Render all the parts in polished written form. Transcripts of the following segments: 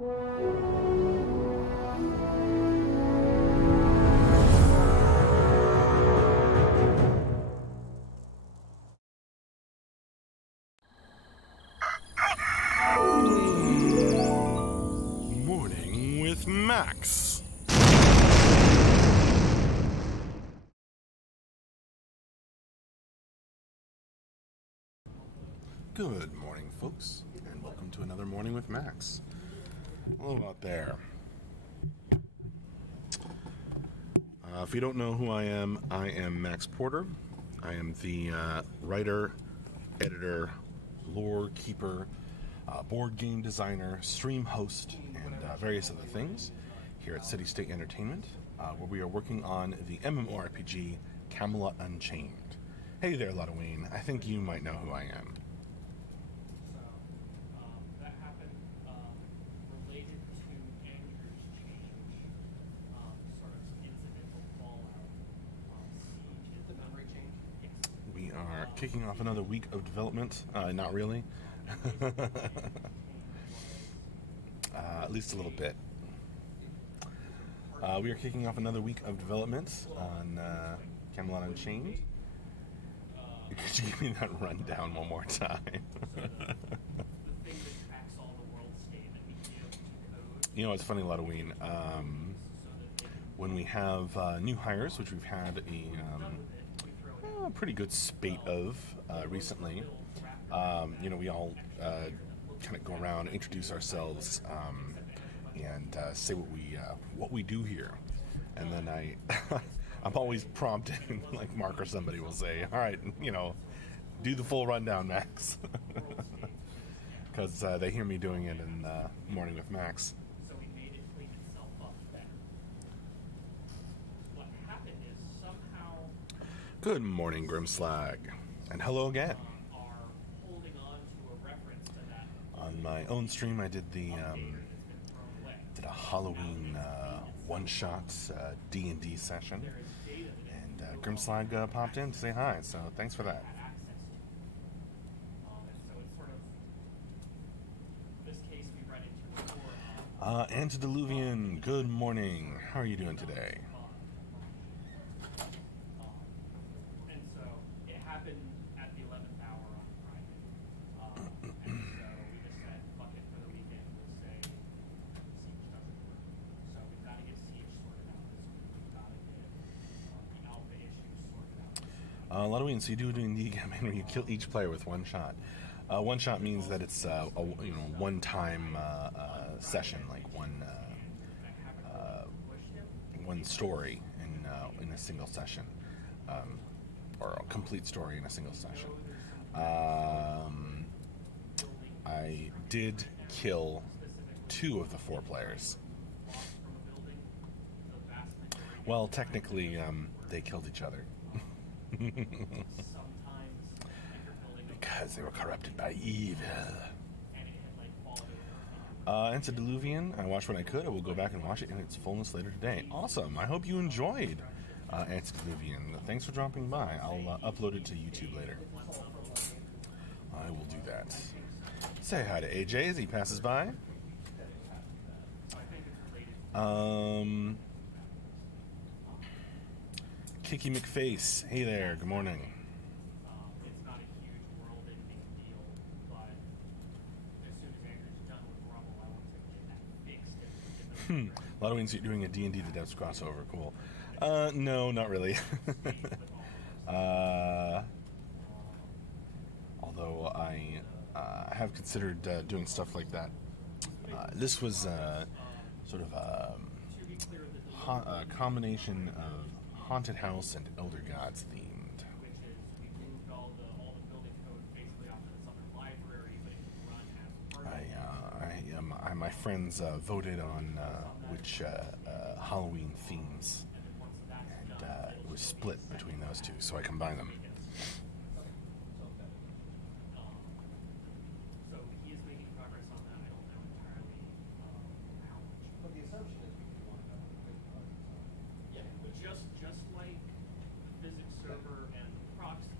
Morning with Max. Good morning, folks, and welcome to another Morning with Max. Hello out there. If you don't know who I am Max Porter. I am the writer, editor, lore keeper, board game designer, stream host, and various other things here at City State Entertainment, where we are working on the MMORPG Camelot Unchained. Hey there, Ludween. I think you might know who I am. That happened related to Andrew's change, sort of incidental fallout, siege. The memory change? Yes. We are kicking off another week of development. Not really. At least a little bit. We are kicking off another week of development on Camelot Unchained. Could you give me that rundown one more time? You know, it's funny, Ludween. When we have new hires, which we've had a pretty good spate of recently, you know, we all kind of go around, introduce ourselves, and say what we do here. And then I'm always prompted, like Mark or somebody will say, all right, you know, do the full rundown, Max. Because they hear me doing it in Morning with Max. So we made it clean itself up better. What happened is somehow... Good morning, Grimslag. And hello again. ...are holding on to a reference to that. On my own stream, I did did a Halloween one-shot D&D session. And Grimslag popped in to say hi, so thanks for that. Antediluvian, good morning. How are you doing today? And so it happened at the 11th hour on Friday. And so we just said, fuck it for the weekend. We'll say Siege doesn't work. So we've got to get Siege sorted out this week. We've got to get the alpha issues sorted out. Ludween, so you do an indie campaign where you kill each player with one shot. One shot means that it's a one-time session, like one story in a single session, or a complete story in a single session. I did kill 2 of the 4 players. Well, technically, they killed each other. Because they were corrupted by evil. Antediluvian, I watched when I could. I will go back and watch it in its fullness later today. Awesome. I hope you enjoyed Antediluvian. Thanks for dropping by. I'll upload it to YouTube later. I will do that. Say hi to AJ as he passes by. Kiki McFace. Hey there. Good morning. A lot of ways you're doing a D&D The Depths crossover. Cool. No, not really. Although I have considered doing stuff like that. This was sort of a combination of Haunted House and Elder Gods themed. My friends voted on which Halloween themes, and it was split between those two, so I combined them. So he is making progress on that. I don't know entirely how much. But the assumption is we want to go. Yeah, but just like the physics server and the proxies,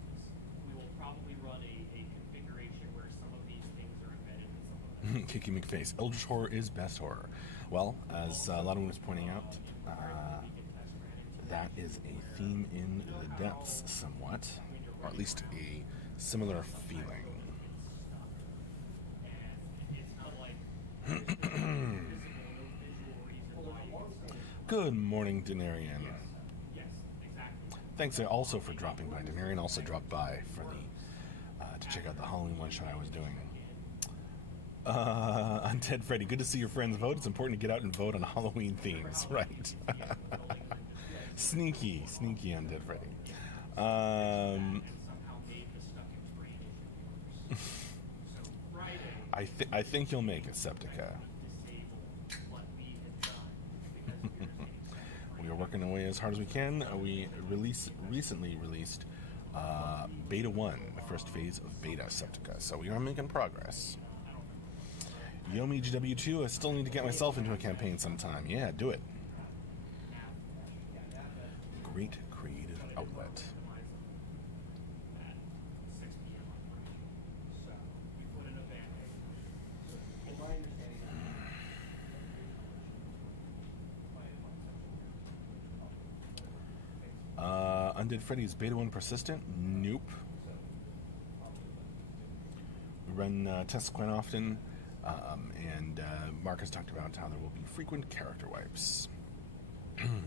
we will probably run a configuration where some of these things are embedded in some of them. Kiki McFace. Eldritch horror is best horror. Well, as Ludwig was pointing out, that is a theme in the depths somewhat, or at least a similar feeling. Good morning, Denarian. Thanks also for dropping by. Denarian also dropped by for the to check out the Halloween one shot I was doing. Undead Freddy, good to see your friends vote. It's important to get out and vote on Halloween themes, right? Sneaky Undead Freddy. I think you'll make it, Septica. We are working away as hard as we can. We recently released Beta 1, the first phase of Beta Septica, so we are making progress. Yomi GW2, I still need to get myself into a campaign sometime. Yeah, do it. Great creative outlet. Undead Freddy's Beta 1 persistent? Nope. We run tests quite often, and Mark has talked about how there will be frequent character wipes. And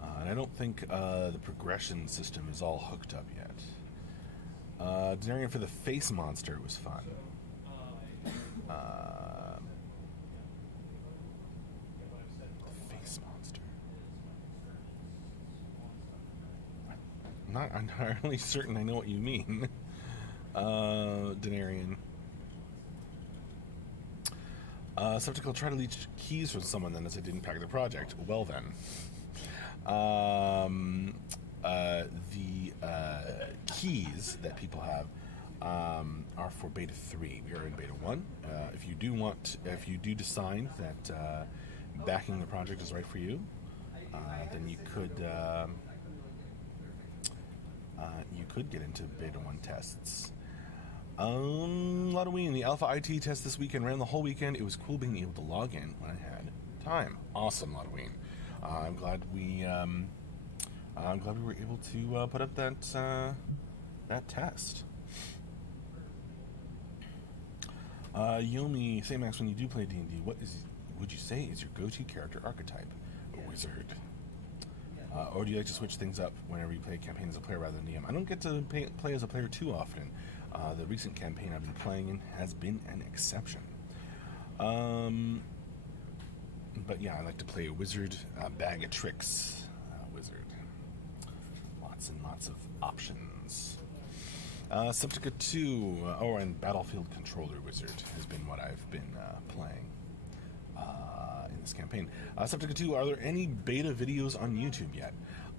I don't think the progression system is all hooked up yet. Denarian for the face monster was fun. The face monster. I'm not entirely certain I know what you mean. Denarian. Septic will try to leech keys from someone then as I didn't pack the project. Well then. The keys that people have are for Beta 3. We are in Beta 1. If you do decide that backing the project is right for you, then you could get into Beta 1 tests. Halloween, the Alpha IT test this weekend ran the whole weekend. It was cool being able to log in when I had time. Awesome, Halloween. I'm glad we were able to put up that test. Yomi, say Max, when you do play D&D, what would you say is your go-to character archetype? A wizard. Or do you like to switch things up whenever you play a campaign as a player rather than DM? I don't get to play as a player too often. The recent campaign I've been playing in has been an exception. But yeah, I like to play a wizard, bag of tricks wizard. Lots and lots of options. Septica 2, and Battlefield Controller Wizard has been what I've been playing in this campaign. Septica 2, are there any beta videos on YouTube yet?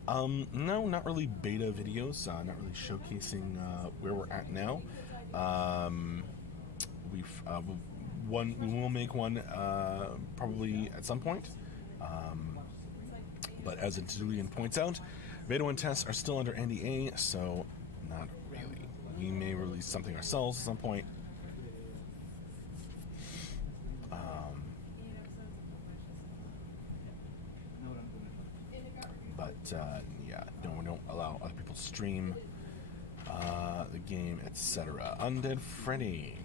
No, not really beta videos, not really showcasing where we're at now. We will make one probably at some point. But as Julian points out, Beta 1 tests are still under NDA, so not really. We may release something ourselves at some point. Yeah, don't allow other people to stream the game, etc. Undead Freddy.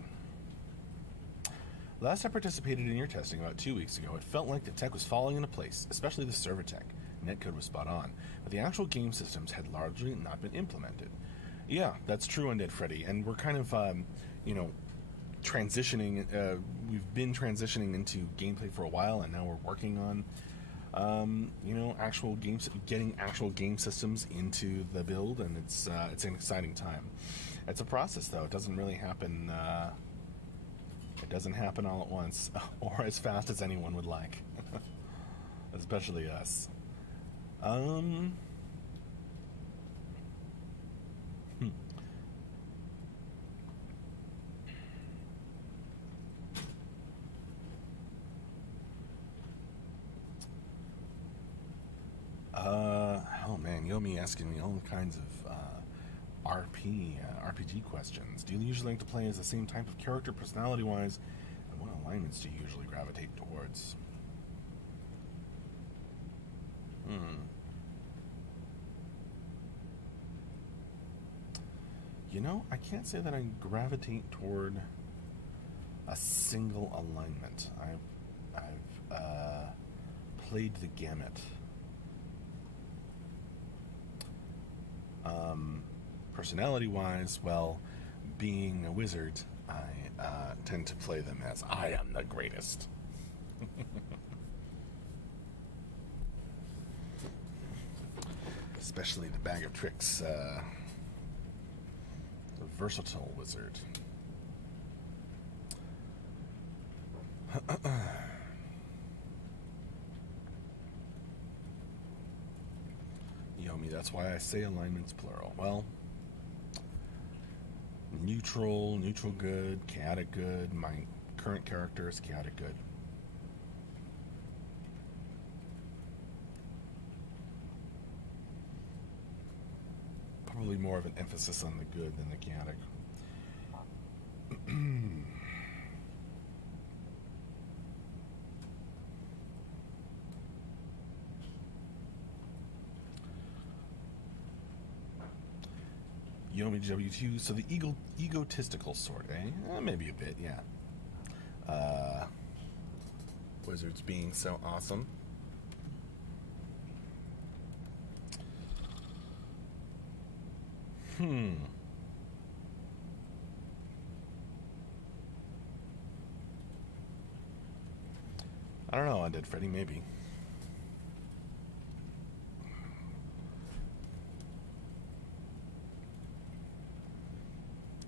Last I participated in your testing about 2 weeks ago, it felt like the tech was falling into place, especially the server tech. Netcode was spot on, but the actual game systems had largely not been implemented. Yeah, that's true, Undead Freddy, and we're kind of, transitioning. We've been transitioning into gameplay for a while, and now we're working on, actual games, getting actual game systems into the build, and it's an exciting time. It's a process, though. It doesn't really happen. It doesn't happen all at once, or as fast as anyone would like, especially us. Oh man, Yomi asking me all kinds of RPG questions. Do you usually like to play as the same type of character, personality-wise? And what alignments do you usually gravitate towards? You know, I can't say that I gravitate toward a single alignment. I've played the gamut. Personality-wise, well, being a wizard, I tend to play them as I am the greatest. Especially the bag of tricks, the versatile wizard. Yomi, that's why I say alignments plural. Well, neutral good, chaotic good. My current character is chaotic good. Probably more of an emphasis on the good than the chaotic. Yomi W2, so the egotistical sort, eh? Maybe a bit, yeah. Wizards being so awesome. I don't know, Undead Freddy, maybe.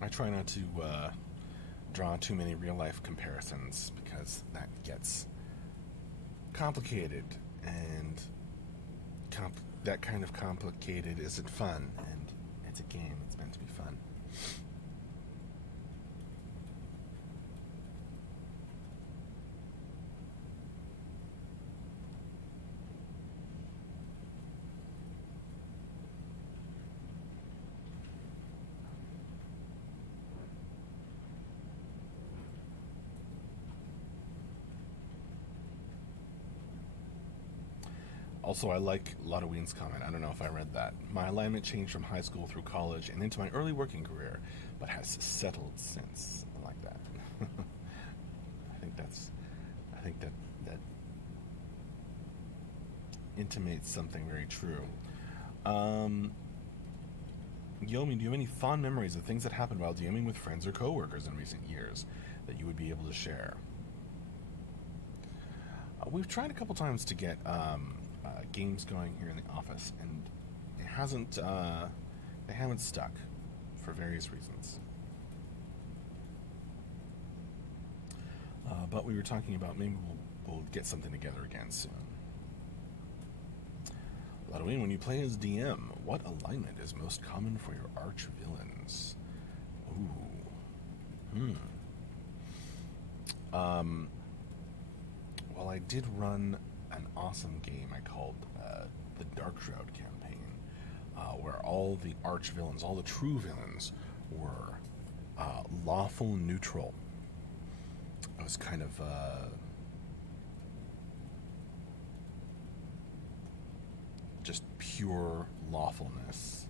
I try not to draw too many real-life comparisons because that gets complicated, and that kind of complicated isn't fun, and it's a game, it's meant to be fun. Also, I like Lotoween's comment. I don't know if I read that. My alignment changed from high school through college and into my early working career, but has settled since. I like that. I think that intimates something very true. Yomi, do you have any fond memories of things that happened while DMing with friends or coworkers in recent years that you would be able to share? We've tried a couple times to get games going here in the office, and it hasn't. They haven't stuck for various reasons. But we were talking about maybe we'll get something together again soon. Lotoween, when you play as DM, what alignment is most common for your arch villains? Ooh. Well, I did run an awesome game I called the Dark Shroud campaign, where all the arch villains, all the true villains, were lawful neutral. It was kind of just pure lawfulness.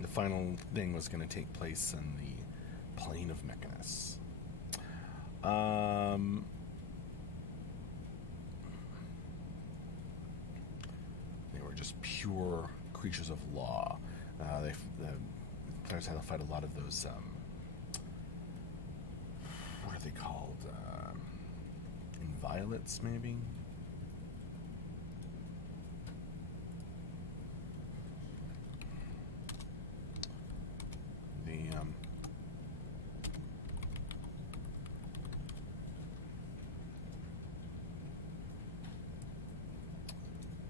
The final thing was going to take place in the plane of Mechanus. They were just pure creatures of law. The players had to fight a lot of those, what are they called? Inviolates, maybe?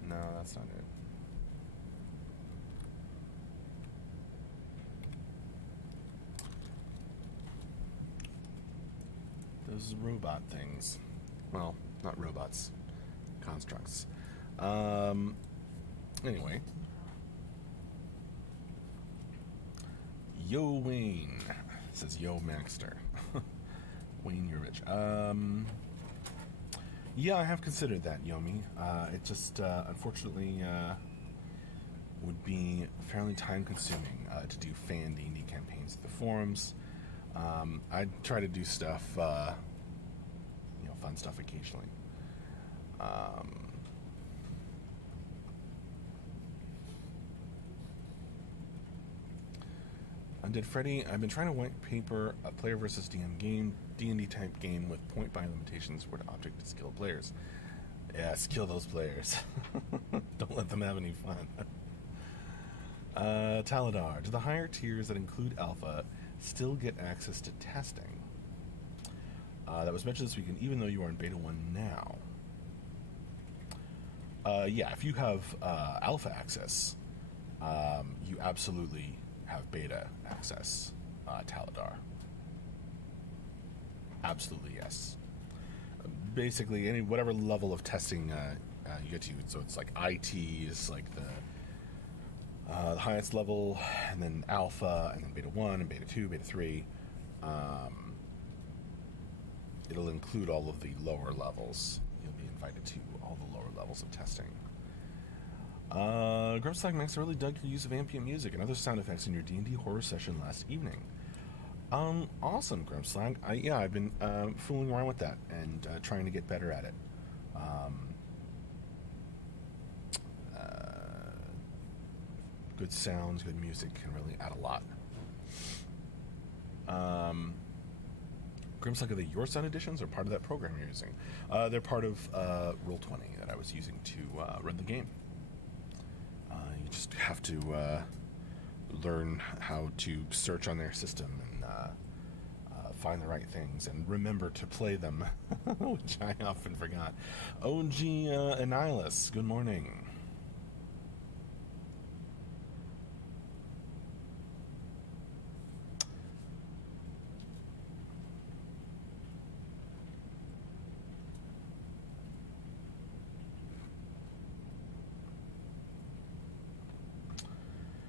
No, that's not it. Those robot things. Well, not robots. Constructs. Anyway. Yo Wayne says Yo Maxter. Wayne, you're rich. Yeah, I have considered that, Yomi. It just unfortunately would be fairly time consuming to do fan D&D campaigns at the forums. I'd try to do stuff, fun stuff occasionally. Undead Freddy, I've been trying to white paper a player versus DM game, D&D type game with point buy limitations where the object is kill players. Yes, kill those players. Don't let them have any fun. Taladar, do the higher tiers that include alpha still get access to testing? That was mentioned this weekend, even though you are in beta 1 now. Yeah, if you have alpha access, you absolutely have beta access, Taladar. Absolutely, yes. Basically, whatever level of testing you get to, so it's like IT is like the highest level, and then alpha, and then beta 1, and beta 2, beta 3. It'll include all of the lower levels. You'll be invited to all the lower levels of testing. Grubslag Max, I really dug your use of ambient music and other sound effects in your D&D horror session last evening. Awesome, Grubslag. I've been fooling around with that and trying to get better at it. Good sounds, good music can really add a lot. Grimslug, are they your sound editions or part of that program you're using? They're part of Roll20 that I was using to run the game. You just have to learn how to search on their system and find the right things and remember to play them, which I often forgot. OG Annihilus, good morning.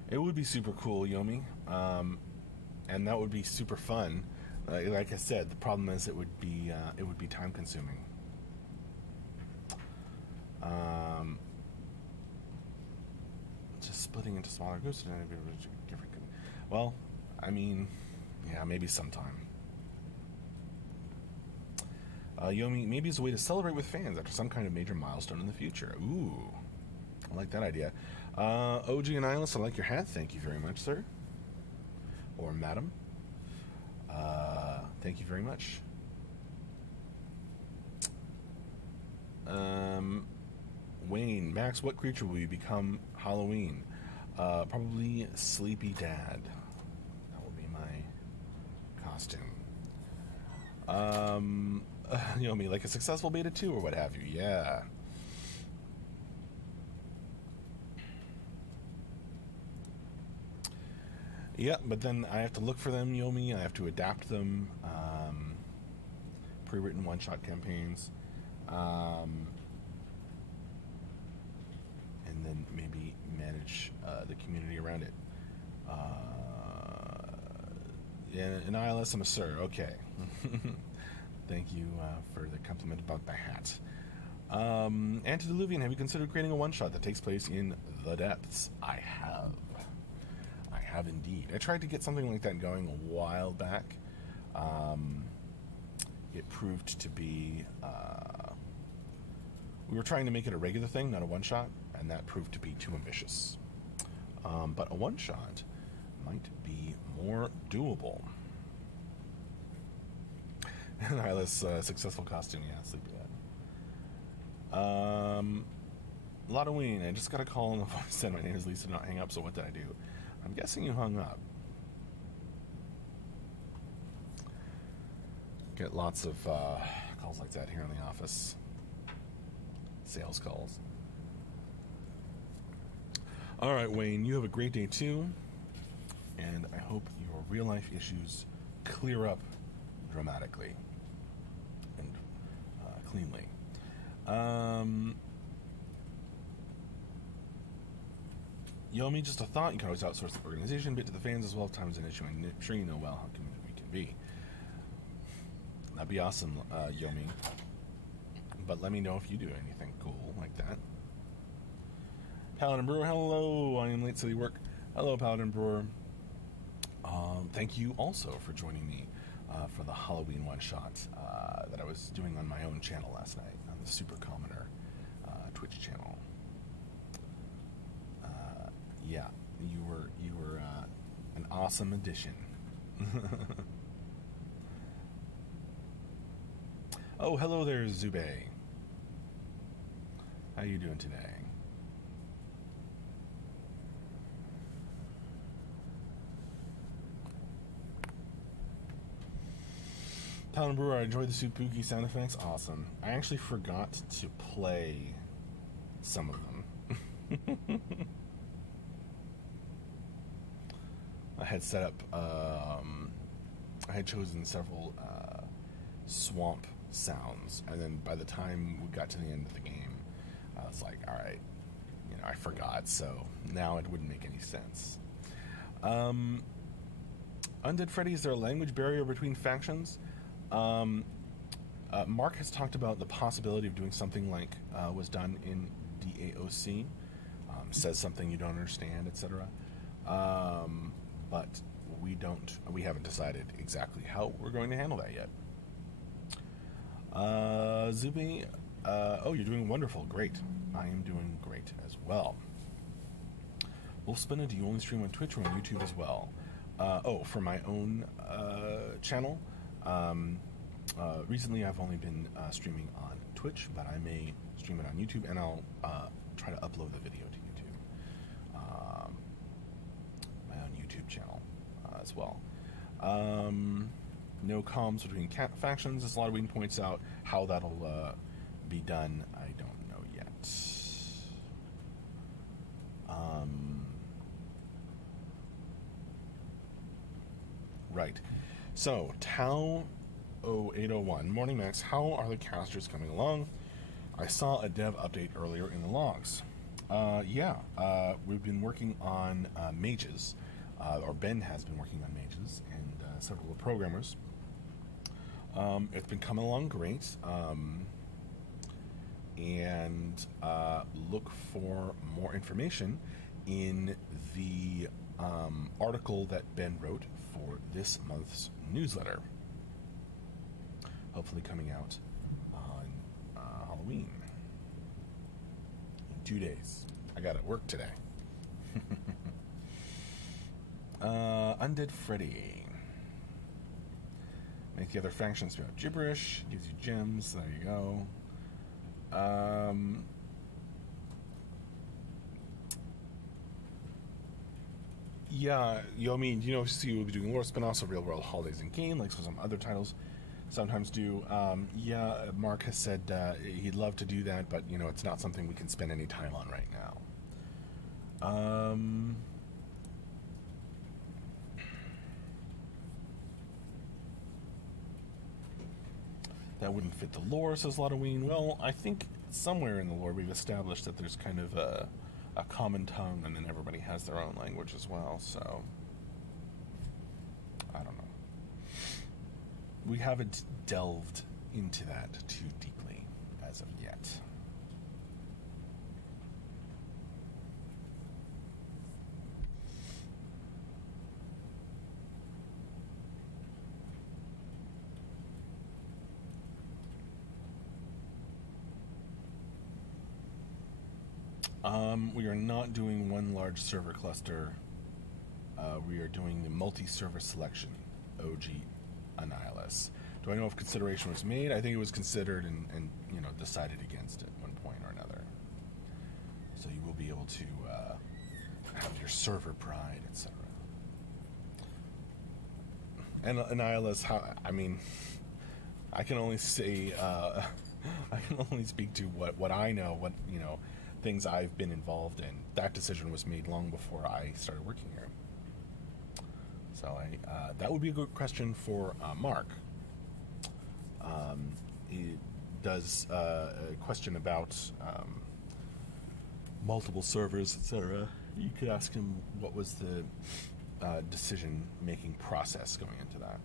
It would be super cool, Yomi, and that would be super fun. Like I said, the problem is it would be time consuming. Just splitting into smaller groups. Well, I mean, yeah, maybe sometime. Yomi, maybe it's a way to celebrate with fans after some kind of major milestone in the future. Ooh, I like that idea. OG Annihilus, I like your hat. Thank you very much, sir. Or madam. Thank you very much. Wayne, Max, what creature will you become Halloween? Probably Sleepy Dad. That will be my costume. Like a successful beta 2 or what have you. Yeah. Yeah, but then I have to look for them, Yomi. I have to adapt them. Pre-written one-shot campaigns. And then maybe manage the community around it. Annihilus, I'm a sir. Okay. Thank you for the compliment about the hat. Antediluvian, have you considered creating a one-shot that takes place in the depths? I have indeed. I tried to get something like that going a while back. It proved to be... we were trying to make it a regular thing, not a one-shot, and that proved to be too ambitious. But a one-shot might be more doable. Hylas, successful costume, yeah, Sleepy Dad. Lotoween, I just got a call on the phone said my name is Lisa, not hang up, so what did I do? I'm guessing you hung up. Get lots of calls like that here in the office. Sales calls. All right, Wayne, you have a great day too, and I hope your real life issues clear up dramatically and cleanly. Yomi, just a thought. You can always outsource the organization bit to the fans as well. If time is an issue, I'm sure you know well how committed we can be. That'd be awesome, Yomi. But let me know if you do anything cool like that. Paladin Brewer, hello. I am late to the work. Hello, Paladin Brewer. Thank you also for joining me for the Halloween one-shot that I was doing on my own channel last night on the Super Commoner Twitch channel. Yeah, you were an awesome addition. Oh, hello there, Zube. How you doing today? Paladin Brewer, I enjoyed the spooky sound effects. Awesome. I actually forgot to play some of them. I had set up, I had chosen several swamp sounds, and then by the time we got to the end of the game, I was like, alright, I forgot, so now it wouldn't make any sense. Undead Freddy, is there a language barrier between factions? Mark has talked about the possibility of doing something like was done in DAOC, says something you don't understand, etc. But we haven't decided exactly how we're going to handle that yet. Zubi, oh, you're doing wonderful, great. I am doing great as well. Wolfspinner, do you only stream on Twitch or on YouTube as well? For my own channel, recently I've only been streaming on Twitch, but I may stream it on YouTube, and I'll try to upload the video to YouTube, my own YouTube channel as well. No comms between factions, as Slaughterween points out. How that'll be done, I don't know yet. Right. So, Tau 0801. Morning, Max. How are the casters coming along? I saw a dev update earlier in the logs. We've been working on mages, or Ben has been working on mages, and several of the programmers. It's been coming along great, and look for more information in the article that Ben wrote for this month's newsletter. Hopefully coming out on Halloween. In 2 days. I got to work today. Undead Freddy. Make the other factions throughout gibberish. Gives you gems. There you go. Yeah, Yomi, see, we'll be doing lore spin-offs of real-world holidays in game, like some other titles sometimes do. Mark has said he'd love to do that, but, it's not something we can spend any time on right now. That wouldn't fit the lore, says Lotoween. Well, I think somewhere in the lore we've established that there's kind of a common tongue, and then everybody has their own language as well, so I don't know. We haven't delved into that too deeply as of yet. We are not doing one large server cluster. We are doing the multi-server selection, OG Annihilus. Do I know if consideration was made? I think it was considered and decided against at one point or another. So you will be able to have your server pride, etc. And Annihilus, I can only say, I can only speak to what I know, things I've been involved in. That decision was made long before I started working here. So that would be a good question for Mark. He does a question about multiple servers, etc. You could ask him what was the decision-making process going into that.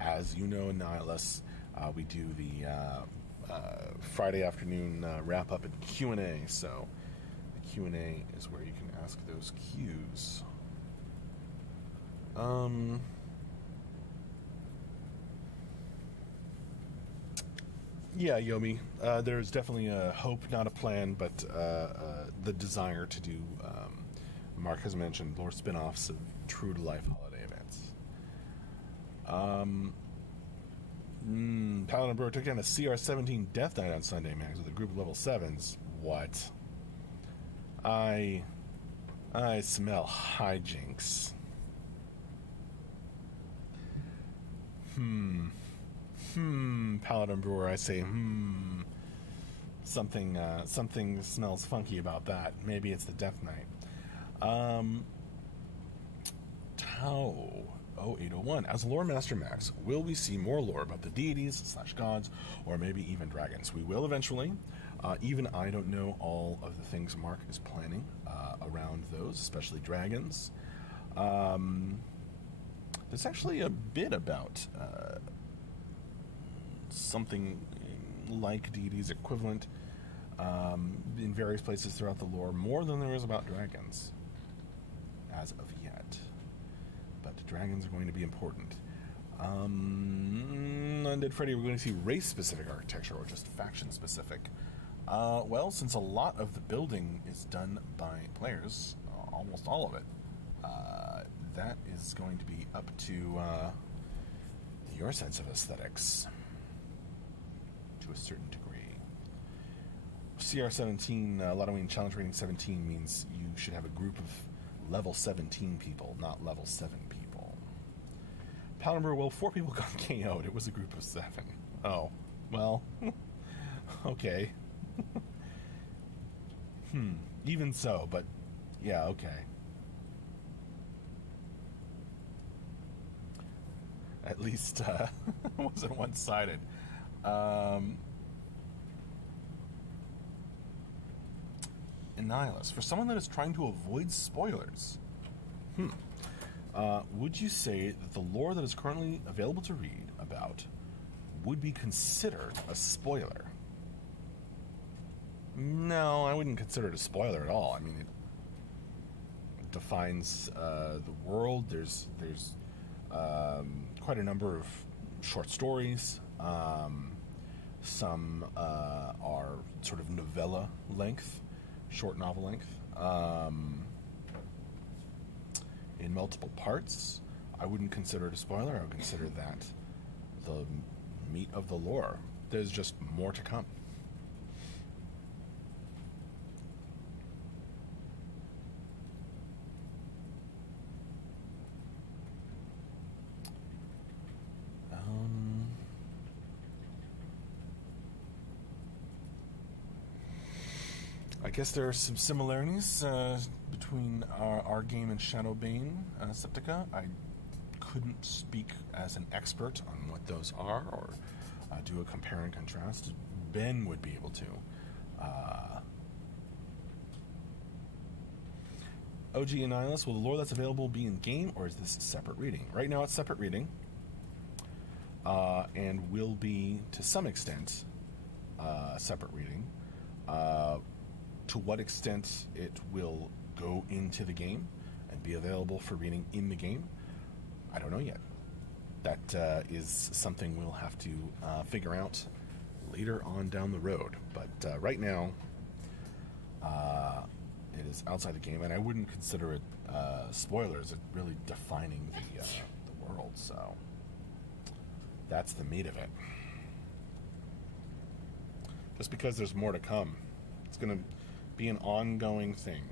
As you know, Nihilus, we do the Friday afternoon wrap-up and Q&A, so the Q&A is where you can ask those Qs. Yeah, Yomi, there's definitely a hope, not a plan, but the desire to do, Mark has mentioned, lore spin-offs of true-to-life holiday events. Paladin Bro took down a CR-17 Death Knight on Sunday, Max, with a group of level 7s. What? I smell hijinks. Paladin Brewer, I say, something smells funky about that. Maybe it's the Death Knight. Tau 0801. As Lore Master Max, will we see more lore about the deities / gods, or maybe even dragons? We will eventually. Even I don't know all of the things Mark is planning around those, especially dragons. There's actually a bit about something like deities equivalent in various places throughout the lore, more than there is about dragons as of yet. But dragons are going to be important. Undead Freddy, we're going to see race-specific architecture or just faction-specific. Well, since a lot of the building is done by players, almost all of it, that is going to be up to your sense of aesthetics to a certain degree. CR17, Halloween Challenge Rating 17 means you should have a group of level 17 people, not level 7 people. Paladin, well, 4 people got KO'd. It was a group of 7. Oh, well, okay. Even so, but yeah, okay. At least it wasn't one-sided. Annihilus, for someone that is trying to avoid spoilers, would you say that the lore that is currently available to read about would be considered a spoiler? No, I wouldn't consider it a spoiler at all. I mean, it defines the world. There's quite a number of short stories. Some are sort of novella length, short novel length, in multiple parts. I wouldn't consider it a spoiler. I would consider that the meat of the lore. There's just more to come. I guess there are some similarities between our game and Shadowbane Septica. I couldn't speak as an expert on what those are or do a compare and contrast. Ben would be able to. OG Annihilus, will the lore that's available be in game, or is this separate reading? Right now it's separate reading, and will be to some extent separate reading. To what extent it will go into the game and be available for reading in the game, I don't know yet. That is something we'll have to figure out later on down the road. But right now, it is outside the game, and I wouldn't consider it spoilers. It's really defining the world, so that's the meat of it. Just because there's more to come, it's going to be an ongoing thing.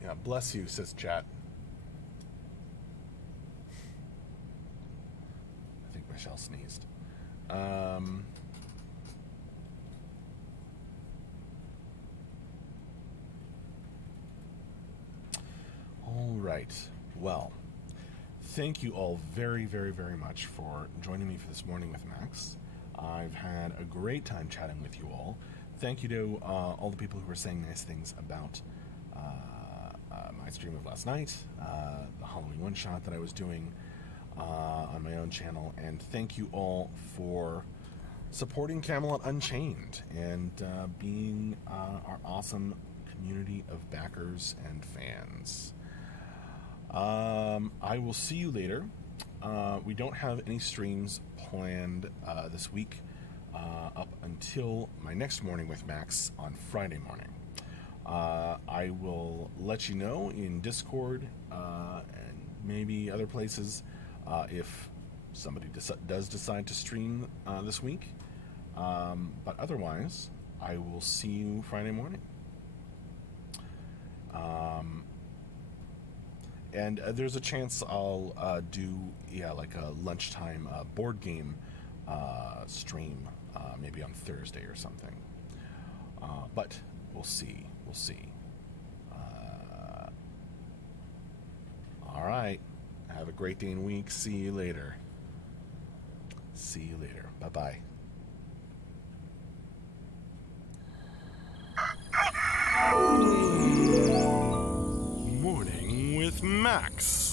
Yeah, bless you, says chat. I think Michelle sneezed. All right. Well, thank you all very, very, very much for joining me for this morning with Max. I've had a great time chatting with you all. Thank you to all the people who were saying nice things about my stream of last night, the Halloween one-shot that I was doing on my own channel, and thank you all for supporting Camelot Unchained and being our awesome community of backers and fans. I will see you later. We don't have any streams planned this week up until my next morning with Max on Friday morning. I will let you know in Discord and maybe other places if somebody does decide to stream this week. But otherwise, I will see you Friday morning. And there's a chance I'll do, like a lunchtime board game stream, maybe on Thursday or something. But we'll see. We'll see. All right. Have a great day and week. See you later. See you later. Bye-bye. Morning with Max.